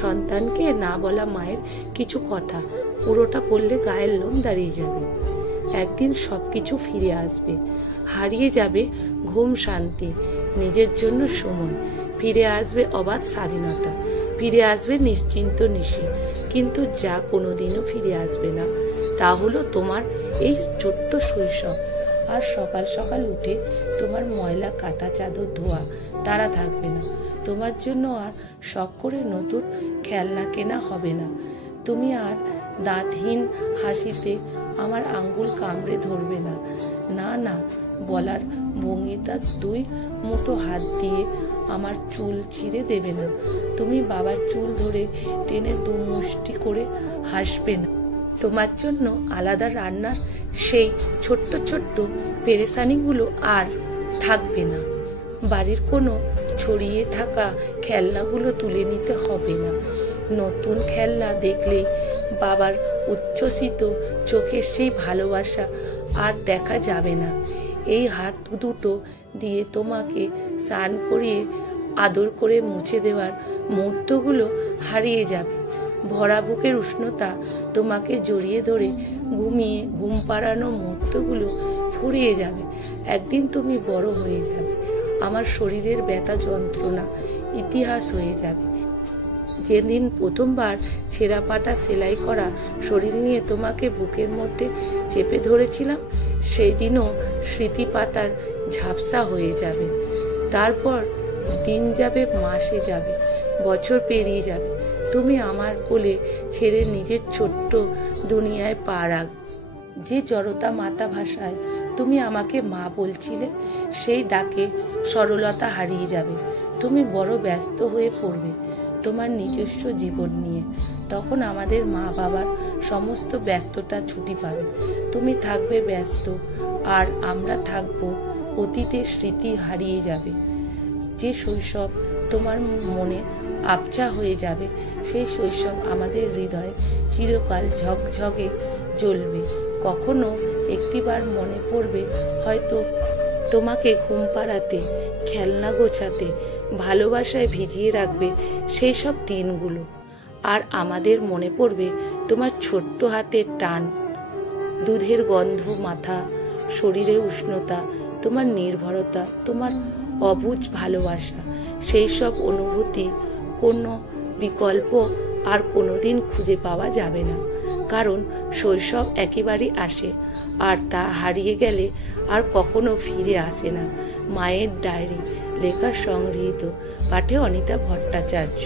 সন্তানকে না বলা মায়ের কিছু কথা পুরোটা পড়লে গায়ের লোম দাঁড়িয়ে যাবে। একদিন সবকিছু ফিরে আসবে, হারিয়ে যাবে ঘুম, শান্তি, নিজের জন্য সময়, ফিরে আসবে অবাধ স্বাধীনতা, ফিরে আসবে নিশ্চিন্ত নিশি। কিন্তু যা কোনোদিনও ফিরে আসবে না তা হলো তোমার এই ছোট্ট শৈশব। আর সকাল সকাল উঠে তোমার ময়লা কাঁথা চাদর ধোয়া তারা থাকবে না। তোমার জন্য আর শখ করে নতুন খেলনা কেনা হবে না। তুমি আর দাঁতহীন হাসিতে আমার আঙ্গুল কামড়ে ধরবে না। না না বলার ভঙ্গিটা দুই মুঠো হাত দিয়ে আমার চুল ছিঁড়ে দেবে না। তুমি বাবার চুল ধরে টেনে দু মুষ্টি করে হাসবে না। তোমার জন্য আলাদা রান্নার সেই ছোট্ট ছোট্ট পেরেশানিগুলো আর থাকবে না। বাড়ির কোনো ছড়িয়ে থাকা খেলনাগুলো তুলে নিতে হবে না। নতুন খেলনা দেখলেই বাবার উচ্ছ্বসিত চোখের সেই ভালোবাসা আর দেখা যাবে না। এই হাত দুটো দিয়ে তোমাকে স্নান করিয়ে আদর করে মুছে দেওয়ার মুহূর্তগুলো হারিয়ে যাবে। ভরা বুকের উষ্ণতা তোমাকে জড়িয়ে ধরে ঘুম পাড়ানো মুহূর্তগুলো ফুরিয়ে যাবে। একদিন তুমি বড় হয়ে যাবে, আমার শরীরের ব্যথা যন্ত্রণা ইতিহাস হয়ে যাবে। যেদিন প্রথমবার ছেঁড়া পাটা সেলাই করা শরীর নিয়ে তোমাকে বুকের মধ্যে চেপে ধরেছিলাম, সেই দিনও স্মৃতি পাতার ঝাপসা হয়ে যাবে। তারপর দিন যাবে, মাসে যাবে, বছর পেরিয়ে যাবে, তুমি আমার কোলে ছেড়ে নিজের ছোট্ট দুনিয়ায় পা রাখবে। যে জড়তা মাথা ভাষায় তুমি আমাকে মা বলছিলে, সেই ডাকে সরলতা হারিয়ে যাবে। তুমি বড় ব্যস্ত হয়ে পড়বে তোমার নিজস্ব জীবন নিয়ে। তখন আমাদের মা বাবার সমস্ত ব্যস্ততা ছুটি পাবে। তুমি থাকবে ব্যস্ত আর আমরা থাকবো অতীতের স্মৃতি হারিয়ে যাবে। যে শৈশব তোমার মনে আবছা হয়ে যাবে, সেই শৈশব আমাদের হৃদয়ে চিরকাল ঝকঝকে জ্বলবে। কখনো একটিবার মনে পড়বে হয়তো তোমাকে ঘুম পাড়াতে, খেলনা গোছাতে, ভালোবাসায় ভিজিয়ে রাখবে সেই সব দিনগুলো। আর আমাদের মনে পড়বে তোমার ছোট্ট হাতের টান, দুধের গন্ধ, মাথা, শরীরের উষ্ণতা, তোমার নির্ভরতা, তোমার অবুঝ ভালোবাসা। সেই সব অনুভূতি কোনো বিকল্প আর কোনোদিন খুঁজে পাওয়া যাবে না। কারণ শৈশব একেবারেই আসে আর তা হারিয়ে গেলে আর কখনো ফিরে আসে না। মায়ের ডায়েরি, লেখা সংগৃহীত, পাঠে অনিতা ভট্টাচার্য।